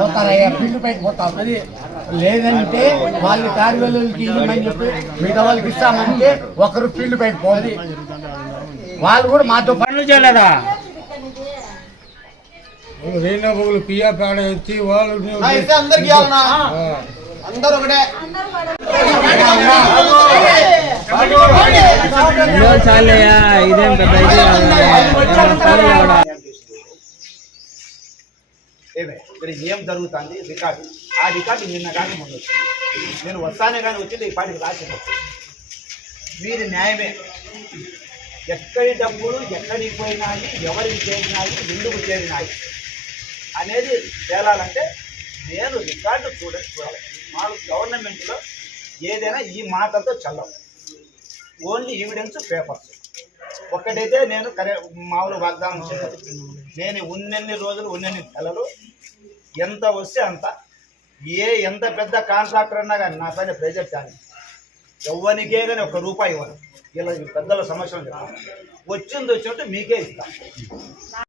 పోతారయ్యా field పైకి పోతాం. అది లేదంటే వాళ్ళు కార్యాలయాలకి ఇవ్వమని చెప్పి మిగతా వాళ్ళకి ఇస్తామంటే ఒకరు ఫీల్డ్ పైకి పోదు. వాళ్ళు కూడా మాతో పనులు చేయలేదా? రేణుగులు పియా పేడ వచ్చి వాళ్ళు అందరికి అందరూ ఒకటే చాలయ్యా, ఇదేం పెద్ద ఇక్కడ ఏం జరుగుతుంది రికార్డు, ఆ రికార్డు నిన్న కానీ మొన్న వచ్చింది. నేను వస్తానే కానీ వచ్చింది ఈ పాటికి రాసింది. మీరు న్యాయమే, ఎక్కడి డబ్బులు ఎక్కడికి పోయినాయి, ఎవరికి చేరినాయి, ఎందుకు చేరినాయి అనేది తేలాలంటే నేను రికార్డు చూడాలి. మాకు గవర్నమెంట్లో ఏదైనా ఈ మాటలతో చల్లవు, ఓన్లీ ఎవిడెన్స్ పేపర్స్. ఒక్కటైతే నేను మామూలు వాగ్దానం చేయాలి. నేను ఉన్నన్ని రోజులు ఉన్నన్ని నెలలు ఎంత వస్తే అంత, ఎంత పెద్ద కాంట్రాక్టర్ అన్నా కానీ నా పైన ప్రెజర్ కానీ ఎవ్వనికే కానీ ₹1 ఇవ్వను. ఇలా పెద్దల సమస్యలు వచ్చింది వచ్చినట్టు మీకే ఇస్తాను.